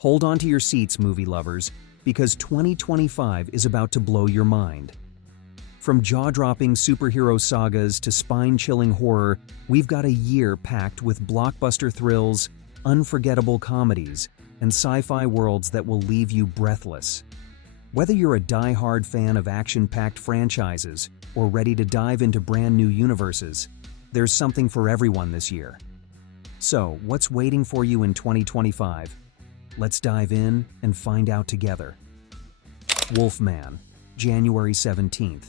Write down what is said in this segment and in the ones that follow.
Hold on to your seats, movie lovers, because 2025 is about to blow your mind. From jaw-dropping superhero sagas to spine-chilling horror, we've got a year packed with blockbuster thrills, unforgettable comedies, and sci-fi worlds that will leave you breathless. Whether you're a die-hard fan of action-packed franchises or ready to dive into brand-new universes, there's something for everyone this year. So, what's waiting for you in 2025? Let's dive in and find out together. Wolfman, January 17th.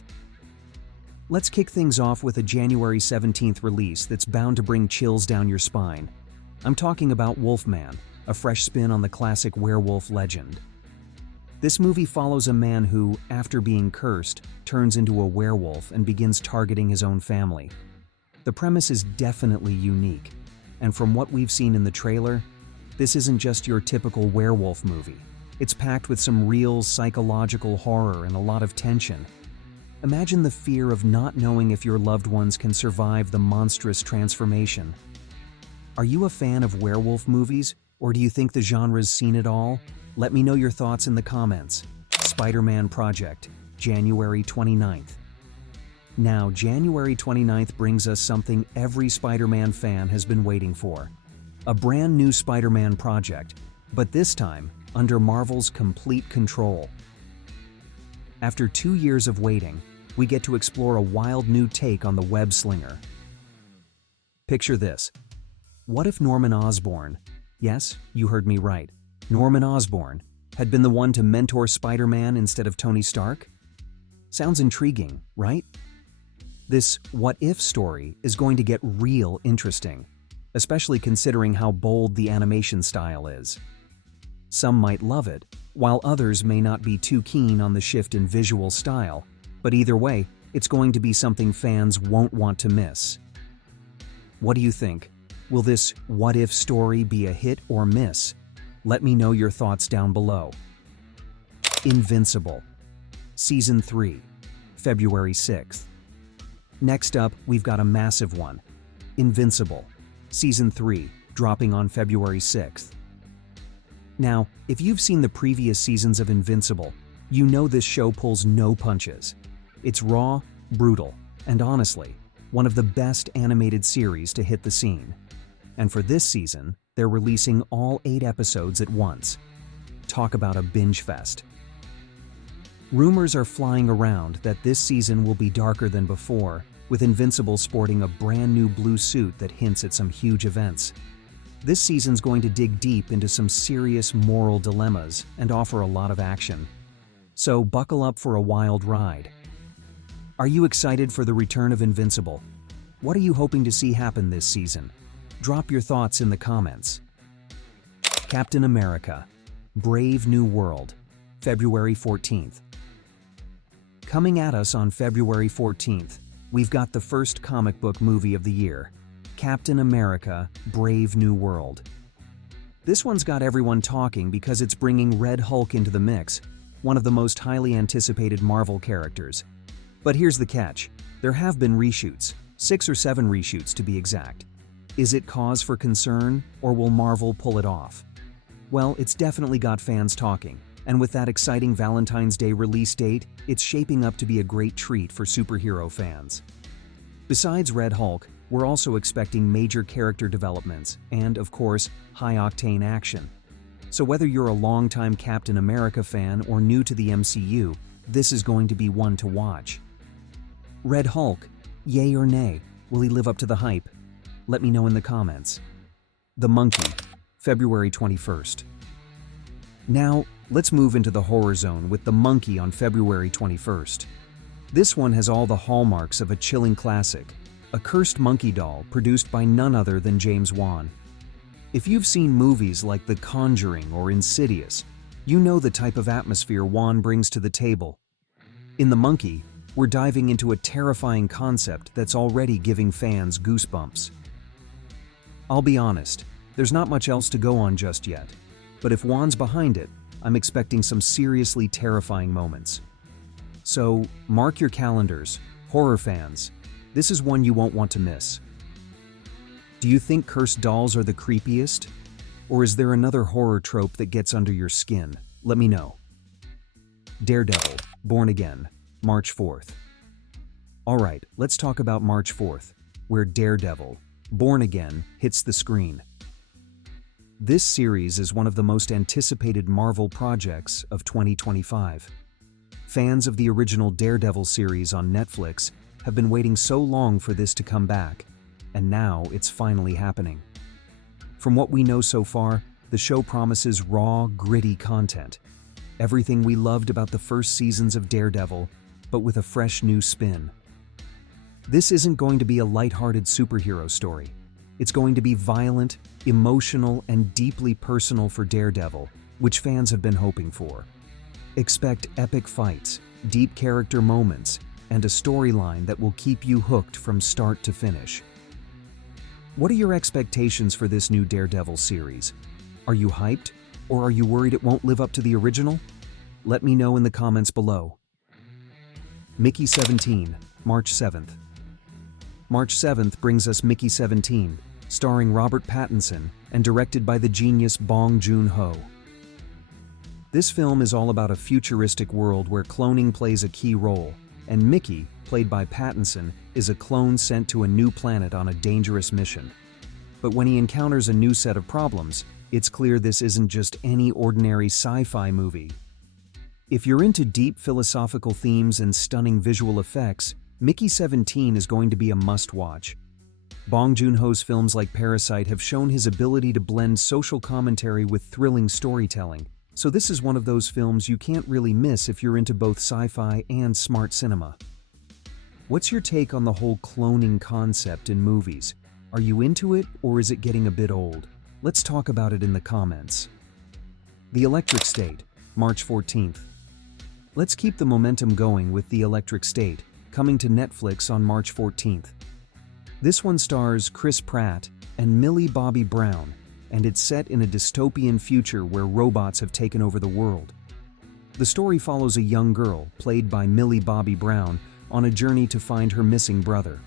Let's kick things off with a January 17th release that's bound to bring chills down your spine. I'm talking about Wolfman, a fresh spin on the classic werewolf legend. This movie follows a man who, after being cursed, turns into a werewolf and begins targeting his own family. The premise is definitely unique, and from what we've seen in the trailer, this isn't just your typical werewolf movie. It's packed with some real psychological horror and a lot of tension. Imagine the fear of not knowing if your loved ones can survive the monstrous transformation. Are you a fan of werewolf movies, or do you think the genre's seen it all? Let me know your thoughts in the comments. Spider-Man Project, January 29th. Now, January 29th brings us something every Spider-Man fan has been waiting for. A brand new Spider-Man project, but this time under Marvel's complete control. After 2 years of waiting, we get to explore a wild new take on the web slinger. Picture this. What if Norman Osborn, yes, you heard me right, Norman Osborn, had been the one to mentor Spider-Man instead of Tony Stark? Sounds intriguing, right? This what-if story is going to get real interesting, especially considering how bold the animation style is. Some might love it, while others may not be too keen on the shift in visual style, but either way, it's going to be something fans won't want to miss. What do you think? Will this what-if story be a hit or miss? Let me know your thoughts down below. Invincible, Season 3, February 6th. Next up, we've got a massive one. Invincible, Season 3, dropping on February 6th. Now, if you've seen the previous seasons of Invincible, you know this show pulls no punches. It's raw, brutal, and honestly, one of the best animated series to hit the scene. And for this season, they're releasing all 8 episodes at once. Talk about a binge fest. Rumors are flying around that this season will be darker than before, with Invincible sporting a brand new blue suit that hints at some huge events. This season's going to dig deep into some serious moral dilemmas and offer a lot of action. So buckle up for a wild ride. Are you excited for the return of Invincible? What are you hoping to see happen this season? Drop your thoughts in the comments. Captain America, Brave New World, February 14th. Coming at us on February 14th, we've got the first comic book movie of the year, Captain America, Brave New World. This one's got everyone talking because it's bringing Red Hulk into the mix, one of the most highly anticipated Marvel characters. But here's the catch, there have been reshoots, 6 or 7 reshoots to be exact. Is it cause for concern, or will Marvel pull it off? Well, it's definitely got fans talking, and with that exciting Valentine's Day release date, it's shaping up to be a great treat for superhero fans. Besides Red Hulk, we're also expecting major character developments and, of course, high-octane action. So whether you're a longtime Captain America fan or new to the MCU, this is going to be one to watch. Red Hulk, yay or nay? Will he live up to the hype? Let me know in the comments. The Monkey, February 21st. Now, let's move into the horror zone with The Monkey on February 21st. This one has all the hallmarks of a chilling classic, a cursed monkey doll produced by none other than James Wan. If you've seen movies like The Conjuring or Insidious, you know the type of atmosphere Wan brings to the table. In The Monkey, we're diving into a terrifying concept that's already giving fans goosebumps. I'll be honest, there's not much else to go on just yet, but if Wan's behind it, I'm expecting some seriously terrifying moments. So, mark your calendars, horror fans. This is one you won't want to miss. Do you think cursed dolls are the creepiest? Or is there another horror trope that gets under your skin? Let me know. Daredevil, Born Again, March 4th. Alright, let's talk about March 4th, where Daredevil, Born Again, hits the screen. This series is one of the most anticipated Marvel projects of 2025. Fans of the original Daredevil series on Netflix have been waiting so long for this to come back, and now it's finally happening. From what we know so far, the show promises raw, gritty content. Everything we loved about the first seasons of Daredevil, but with a fresh new spin. This isn't going to be a lighthearted superhero story. It's going to be violent, emotional, and deeply personal for Daredevil, which fans have been hoping for. Expect epic fights, deep character moments, and a storyline that will keep you hooked from start to finish. What are your expectations for this new Daredevil series? Are you hyped, or are you worried it won't live up to the original? Let me know in the comments below. Mickey 17, March 7th. March 7th brings us Mickey 17, starring Robert Pattinson and directed by the genius Bong Joon-ho. This film is all about a futuristic world where cloning plays a key role, and Mickey, played by Pattinson, is a clone sent to a new planet on a dangerous mission. But when he encounters a new set of problems, it's clear this isn't just any ordinary sci-fi movie. If you're into deep philosophical themes and stunning visual effects, Mickey 17 is going to be a must-watch. Bong Joon-ho's films like Parasite have shown his ability to blend social commentary with thrilling storytelling, so this is one of those films you can't really miss if you're into both sci-fi and smart cinema. What's your take on the whole cloning concept in movies? Are you into it, or is it getting a bit old? Let's talk about it in the comments. The Electric State, March 14th. Let's keep the momentum going with The Electric State, coming to Netflix on March 14th. This one stars Chris Pratt and Millie Bobby Brown, and it's set in a dystopian future where robots have taken over the world. The story follows a young girl, played by Millie Bobby Brown, on a journey to find her missing brother.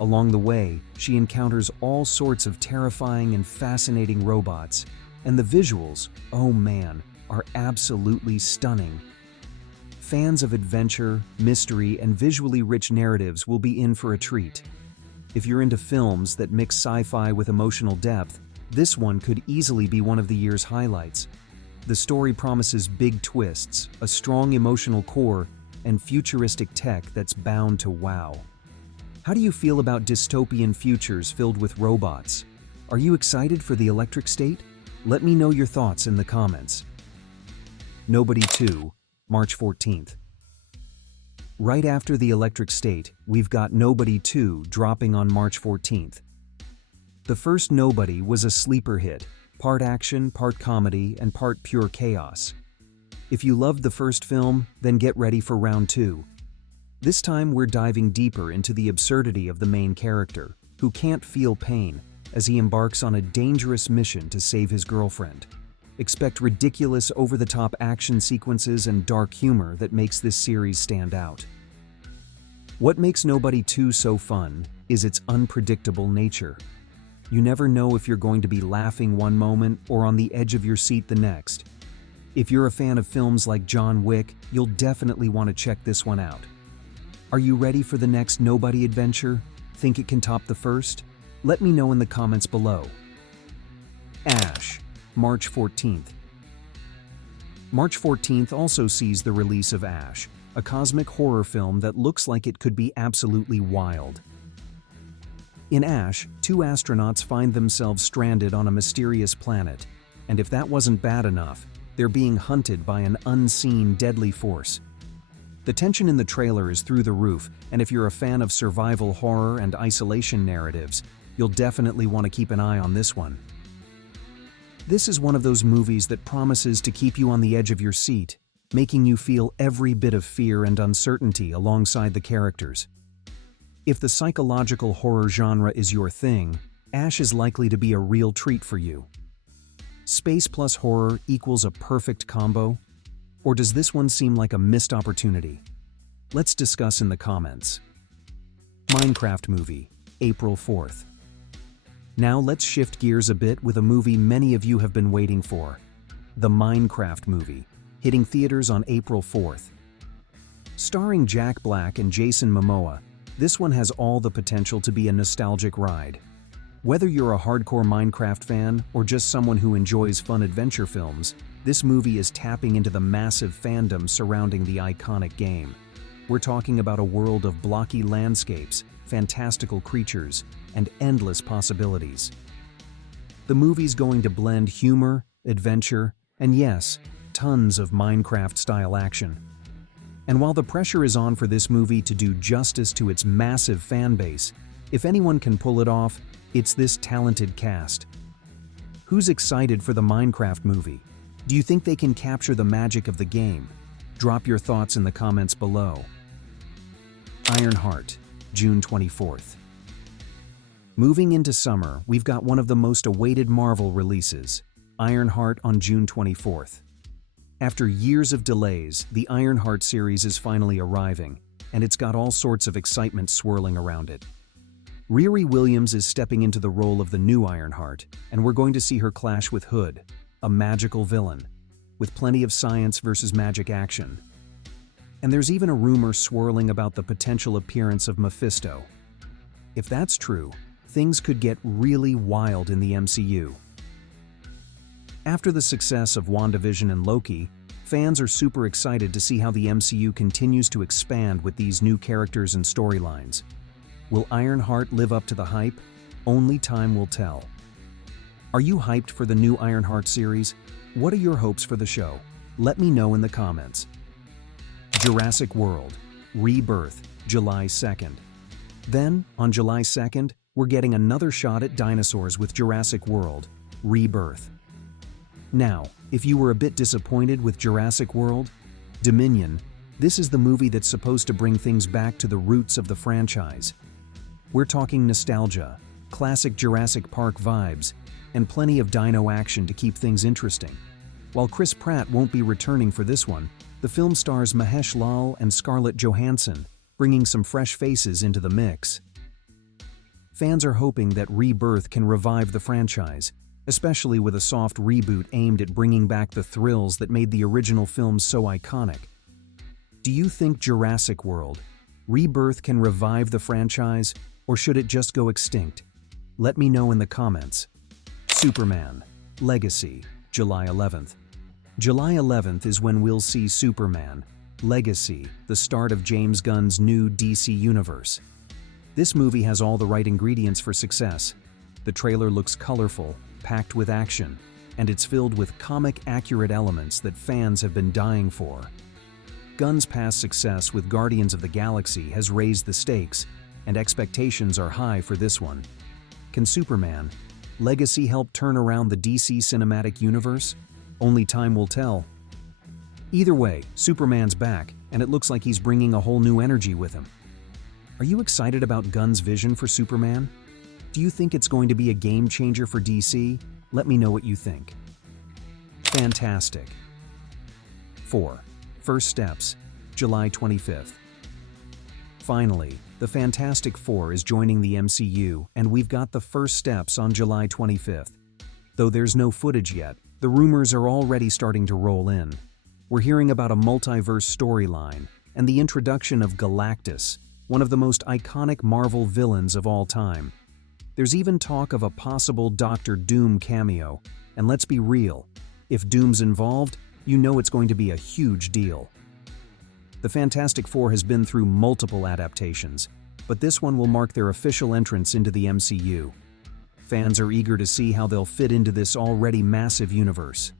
Along the way, she encounters all sorts of terrifying and fascinating robots, and the visuals, oh man, are absolutely stunning. Fans of adventure, mystery, and visually rich narratives will be in for a treat. If you're into films that mix sci-fi with emotional depth, this one could easily be one of the year's highlights. The story promises big twists, a strong emotional core, and futuristic tech that's bound to wow. How do you feel about dystopian futures filled with robots? Are you excited for The Electric State? Let me know your thoughts in the comments. Nobody 2, March 14th. Right after The Electric State, we've got Nobody 2 dropping on March 14th. The first Nobody was a sleeper hit, part action, part comedy, and part pure chaos. If you loved the first film, then get ready for round 2. This time we're diving deeper into the absurdity of the main character, who can't feel pain, as he embarks on a dangerous mission to save his girlfriend. Expect ridiculous, over-the-top action sequences and dark humor that makes this series stand out. What makes Nobody 2 so fun is its unpredictable nature. You never know if you're going to be laughing one moment or on the edge of your seat the next. If you're a fan of films like John Wick, you'll definitely want to check this one out. Are you ready for the next Nobody adventure? Think it can top the first? Let me know in the comments below. Ash, March 14th. March 14th also sees the release of Ash, a cosmic horror film that looks like it could be absolutely wild. In Ash, 2 astronauts find themselves stranded on a mysterious planet, and if that wasn't bad enough, they're being hunted by an unseen deadly force. The tension in the trailer is through the roof, and if you're a fan of survival horror and isolation narratives, you'll definitely want to keep an eye on this one. This is one of those movies that promises to keep you on the edge of your seat, making you feel every bit of fear and uncertainty alongside the characters. If the psychological horror genre is your thing, Ash is likely to be a real treat for you. Space plus horror equals a perfect combo? Or does this one seem like a missed opportunity? Let's discuss in the comments. Minecraft movie, April 4th. Now let's shift gears a bit with a movie many of you have been waiting for. The Minecraft movie, hitting theaters on April 4th. Starring Jack Black and Jason Momoa, this one has all the potential to be a nostalgic ride. Whether you're a hardcore Minecraft fan or just someone who enjoys fun adventure films, this movie is tapping into the massive fandom surrounding the iconic game. We're talking about a world of blocky landscapes, fantastical creatures, and endless possibilities. The movie's going to blend humor, adventure, and yes, tons of Minecraft-style action. And while the pressure is on for this movie to do justice to its massive fan base, if anyone can pull it off, it's this talented cast. Who's excited for the Minecraft movie? Do you think they can capture the magic of the game? Drop your thoughts in the comments below. Ironheart, June 24th. Moving into summer, we've got one of the most awaited Marvel releases, Ironheart on June 24th. After years of delays, the Ironheart series is finally arriving, and it's got all sorts of excitement swirling around it. Riri Williams is stepping into the role of the new Ironheart, and we're going to see her clash with Hood, a magical villain, with plenty of science versus magic action. And there's even a rumor swirling about the potential appearance of Mephisto. If that's true, things could get really wild in the MCU. After the success of WandaVision and Loki, fans are super excited to see how the MCU continues to expand with these new characters and storylines. Will Ironheart live up to the hype? Only time will tell. Are you hyped for the new Ironheart series? What are your hopes for the show? Let me know in the comments. Jurassic World, Rebirth, July 2nd. Then, on July 2nd, we're getting another shot at dinosaurs with Jurassic World, Rebirth. Now, if you were a bit disappointed with Jurassic World, Dominion, this is the movie that's supposed to bring things back to the roots of the franchise. We're talking nostalgia, classic Jurassic Park vibes, and plenty of dino action to keep things interesting. While Chris Pratt won't be returning for this one, the film stars Mahesh Lal and Scarlett Johansson, bringing some fresh faces into the mix. Fans are hoping that Rebirth can revive the franchise, especially with a soft reboot aimed at bringing back the thrills that made the original films so iconic. Do you think Jurassic World, Rebirth can revive the franchise, or should it just go extinct? Let me know in the comments. Superman, Legacy, July 11th. July 11th is when we'll see Superman, Legacy, the start of James Gunn's new DC universe. This movie has all the right ingredients for success. The trailer looks colorful, packed with action, and it's filled with comic-accurate elements that fans have been dying for. Gunn's past success with Guardians of the Galaxy has raised the stakes, and expectations are high for this one. Can Superman, Legacy help turn around the DC cinematic universe? Only time will tell. Either way, Superman's back, and it looks like he's bringing a whole new energy with him. Are you excited about Gunn's vision for Superman? Do you think it's going to be a game changer for DC? Let me know what you think. Fantastic. 4. First Steps, July 25th. Finally, the Fantastic Four is joining the MCU, and we've got the first steps on July 25th. Though there's no footage yet, the rumors are already starting to roll in. We're hearing about a multiverse storyline and the introduction of Galactus, one of the most iconic Marvel villains of all time. There's even talk of a possible Doctor Doom cameo, and let's be real, if Doom's involved, you know it's going to be a huge deal. The Fantastic Four has been through multiple adaptations, but this one will mark their official entrance into the MCU. Fans are eager to see how they'll fit into this already massive universe.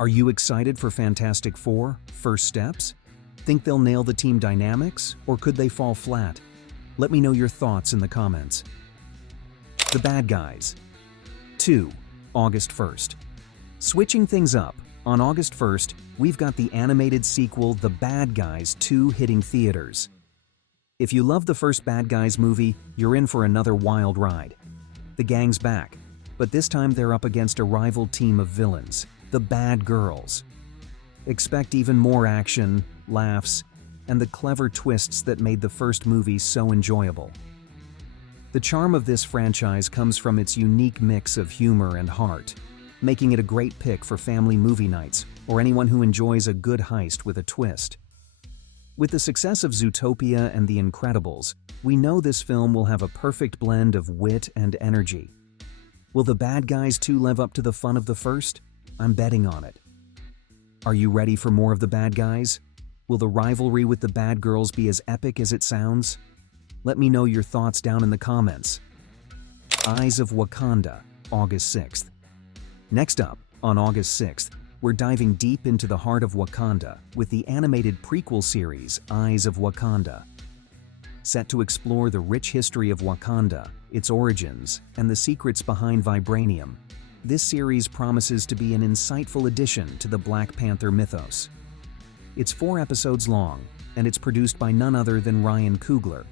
Are you excited for Fantastic Four, First Steps? Think they'll nail the team dynamics, or could they fall flat? Let me know your thoughts in the comments. The Bad Guys. 2. August 1st. Switching things up, on August 1st, we've got the animated sequel The Bad Guys 2 hitting theaters. If you love the first Bad Guys movie, you're in for another wild ride. The gang's back, but this time they're up against a rival team of villains, the Bad Girls. Expect even more action, laughs, and the clever twists that made the first movie so enjoyable. The charm of this franchise comes from its unique mix of humor and heart, making it a great pick for family movie nights or anyone who enjoys a good heist with a twist. With the success of Zootopia and The Incredibles, we know this film will have a perfect blend of wit and energy. Will the bad guys too live up to the fun of the first? I'm betting on it. Are you ready for more of the bad guys? Will the rivalry with the bad girls be as epic as it sounds? Let me know your thoughts down in the comments. Eyes of Wakanda, August 6th. Next up, on August 6th, we're diving deep into the heart of Wakanda with the animated prequel series Eyes of Wakanda. Set to explore the rich history of Wakanda, its origins, and the secrets behind vibranium, this series promises to be an insightful addition to the Black Panther mythos. It's 4 episodes long, and it's produced by none other than Ryan Coogler,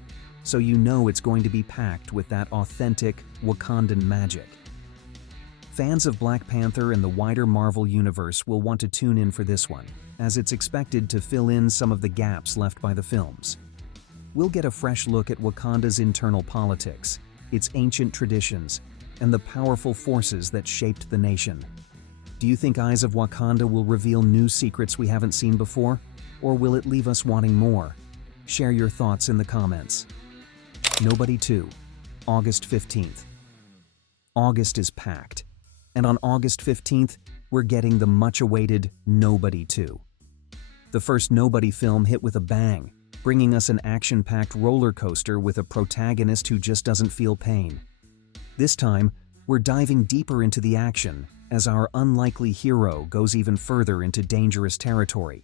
so you know it's going to be packed with that authentic Wakandan magic. Fans of Black Panther and the wider Marvel Universe will want to tune in for this one, as it's expected to fill in some of the gaps left by the films. We'll get a fresh look at Wakanda's internal politics, its ancient traditions, and the powerful forces that shaped the nation. Do you think Eyes of Wakanda will reveal new secrets we haven't seen before, or will it leave us wanting more? Share your thoughts in the comments. Nobody 2, August 15th. August is packed, and on August 15th, we're getting the much-awaited Nobody 2. The first Nobody film hit with a bang, bringing us an action-packed roller coaster with a protagonist who just doesn't feel pain. This time, we're diving deeper into the action as our unlikely hero goes even further into dangerous territory.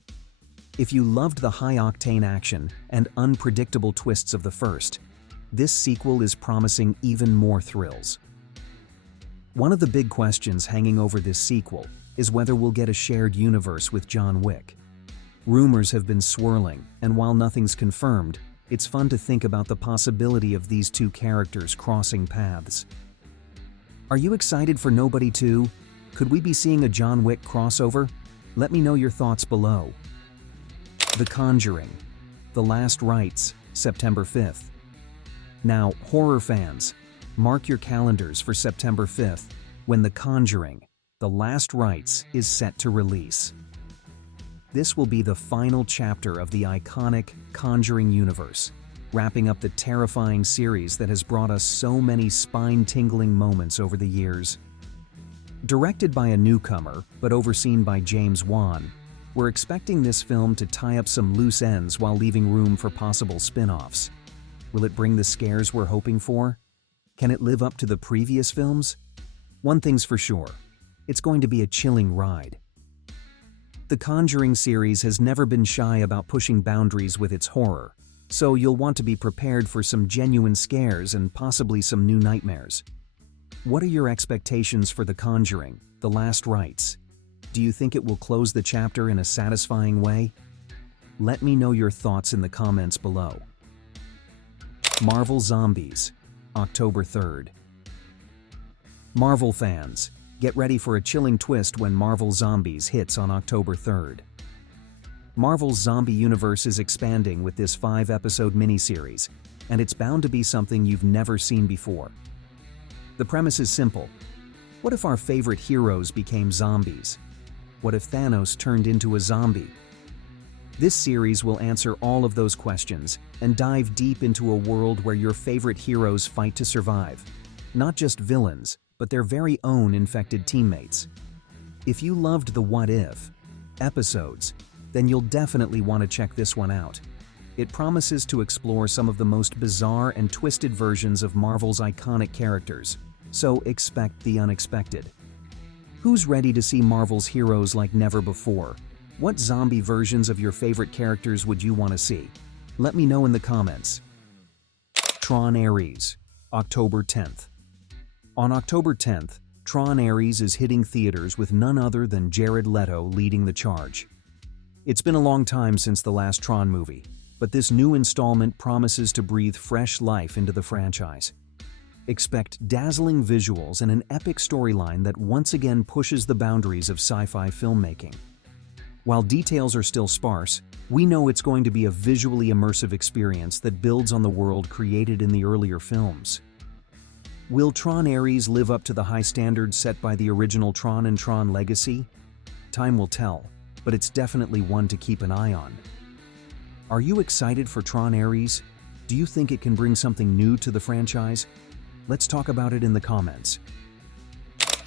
If you loved the high-octane action and unpredictable twists of the first, this sequel is promising even more thrills. One of the big questions hanging over this sequel is whether we'll get a shared universe with John Wick. Rumors have been swirling, and while nothing's confirmed, it's fun to think about the possibility of these two characters crossing paths. Are you excited for Nobody 2? Could we be seeing a John Wick crossover? Let me know your thoughts below. The Conjuring, The Last Rites, September 5th. Now, horror fans, mark your calendars for September 5th, when The Conjuring, The Last Rites is set to release. This will be the final chapter of the iconic Conjuring universe, wrapping up the terrifying series that has brought us so many spine-tingling moments over the years. Directed by a newcomer, but overseen by James Wan, we're expecting this film to tie up some loose ends while leaving room for possible spin-offs. Will it bring the scares we're hoping for? Can it live up to the previous films? One thing's for sure, it's going to be a chilling ride. The Conjuring series has never been shy about pushing boundaries with its horror, so you'll want to be prepared for some genuine scares and possibly some new nightmares. What are your expectations for The Conjuring, The Last Rites? Do you think it will close the chapter in a satisfying way? Let me know your thoughts in the comments below. Marvel Zombies, October 3rd. Marvel fans, get ready for a chilling twist when Marvel Zombies hits on October 3rd. Marvel's zombie universe is expanding with this 5-episode miniseries, and it's bound to be something you've never seen before. The premise is simple. What if our favorite heroes became zombies? What if Thanos turned into a zombie? This series will answer all of those questions and dive deep into a world where your favorite heroes fight to survive. Not just villains, but their very own infected teammates. If you loved the What If episodes, then you'll definitely want to check this one out. It promises to explore some of the most bizarre and twisted versions of Marvel's iconic characters, so expect the unexpected. Who's ready to see Marvel's heroes like never before? What zombie versions of your favorite characters would you want to see? Let me know in the comments. Tron Ares, October 10th. On October 10th, Tron Ares is hitting theaters with none other than Jared Leto leading the charge. It's been a long time since the last Tron movie, but this new installment promises to breathe fresh life into the franchise. Expect dazzling visuals and an epic storyline that once again pushes the boundaries of sci-fi filmmaking. While details are still sparse, we know it's going to be a visually immersive experience that builds on the world created in the earlier films. Will Tron Ares live up to the high standards set by the original Tron and Tron Legacy? Time will tell, but it's definitely one to keep an eye on. Are you excited for Tron Ares? Do you think it can bring something new to the franchise? Let's talk about it in the comments.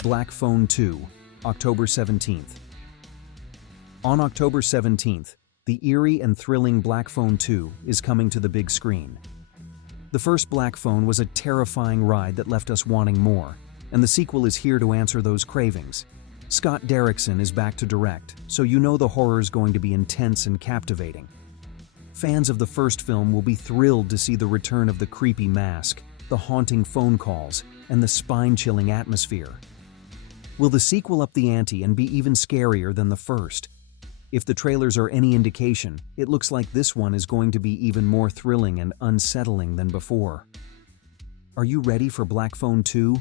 Black Phone 2, October 17th. On October 17th, the eerie and thrilling Black Phone 2 is coming to the big screen. The first Black Phone was a terrifying ride that left us wanting more, and the sequel is here to answer those cravings. Scott Derrickson is back to direct, so you know the horror is going to be intense and captivating. Fans of the first film will be thrilled to see the return of the creepy mask, the haunting phone calls, and the spine-chilling atmosphere. Will the sequel up the ante and be even scarier than the first? If the trailers are any indication, it looks like this one is going to be even more thrilling and unsettling than before. Are you ready for Black Phone 2?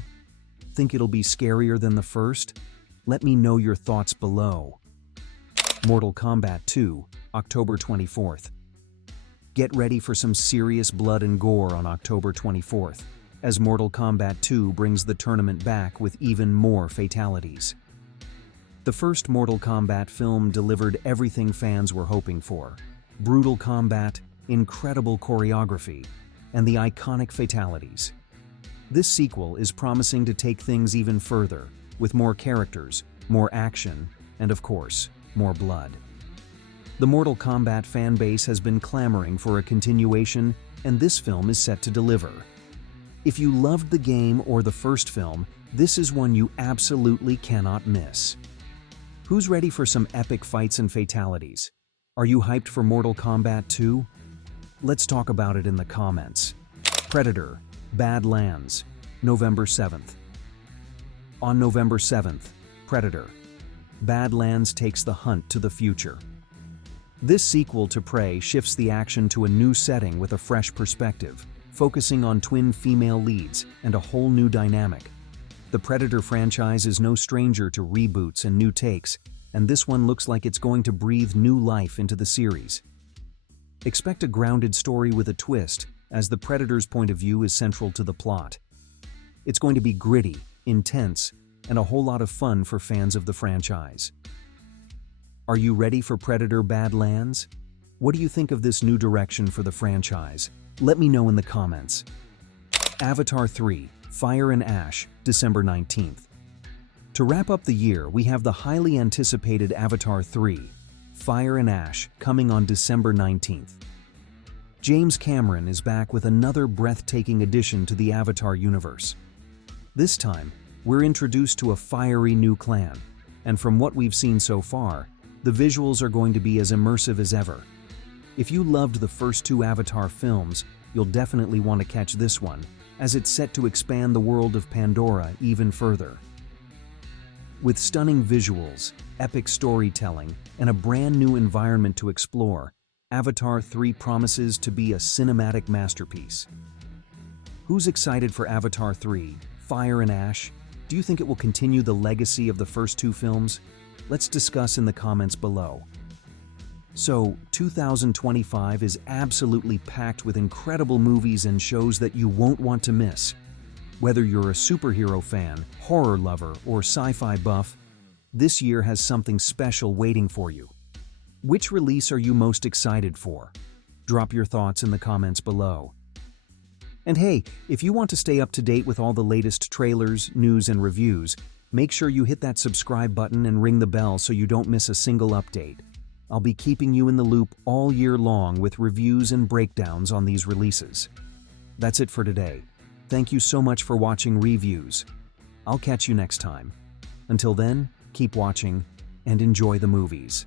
Think it'll be scarier than the first? Let me know your thoughts below. Mortal Kombat 2, October 24th. Get ready for some serious blood and gore on October 24th, as Mortal Kombat 2 brings the tournament back with even more fatalities. The first Mortal Kombat film delivered everything fans were hoping for: brutal combat, incredible choreography, and the iconic fatalities. This sequel is promising to take things even further, with more characters, more action, and of course, more blood. The Mortal Kombat fanbase has been clamoring for a continuation, and this film is set to deliver. If you loved the game or the first film, this is one you absolutely cannot miss. Who's ready for some epic fights and fatalities? Are you hyped for Mortal Kombat 2? Let's talk about it in the comments. Predator, Badlands, November 7th. On November 7th, Predator, Badlands takes the hunt to the future. This sequel to Prey shifts the action to a new setting with a fresh perspective, focusing on twin female leads and a whole new dynamic. The Predator franchise is no stranger to reboots and new takes, and this one looks like it's going to breathe new life into the series. Expect a grounded story with a twist, as the Predator's point of view is central to the plot. It's going to be gritty, intense, and a whole lot of fun for fans of the franchise. Are you ready for Predator Badlands? What do you think of this new direction for the franchise? Let me know in the comments. Avatar 3, Fire and Ash, December 19th. To wrap up the year, we have the highly anticipated Avatar 3, Fire and Ash, coming on December 19th. James Cameron is back with another breathtaking addition to the Avatar universe. This time, we're introduced to a fiery new clan, and from what we've seen so far, the visuals are going to be as immersive as ever. If you loved the first two Avatar films, you'll definitely want to catch this one, as it's set to expand the world of Pandora even further. With stunning visuals, epic storytelling, and a brand new environment to explore, Avatar 3 promises to be a cinematic masterpiece. Who's excited for Avatar 3, Fire and Ash? Do you think it will continue the legacy of the first two films? Let's discuss in the comments below. So, 2025 is absolutely packed with incredible movies and shows that you won't want to miss. Whether you're a superhero fan, horror lover, or sci-fi buff, this year has something special waiting for you. Which release are you most excited for? Drop your thoughts in the comments below. And hey, if you want to stay up to date with all the latest trailers, news, and reviews, make sure you hit that subscribe button and ring the bell so you don't miss a single update. I'll be keeping you in the loop all year long with reviews and breakdowns on these releases. That's it for today. Thank you so much for watching Reviews. I'll catch you next time. Until then, keep watching and enjoy the movies.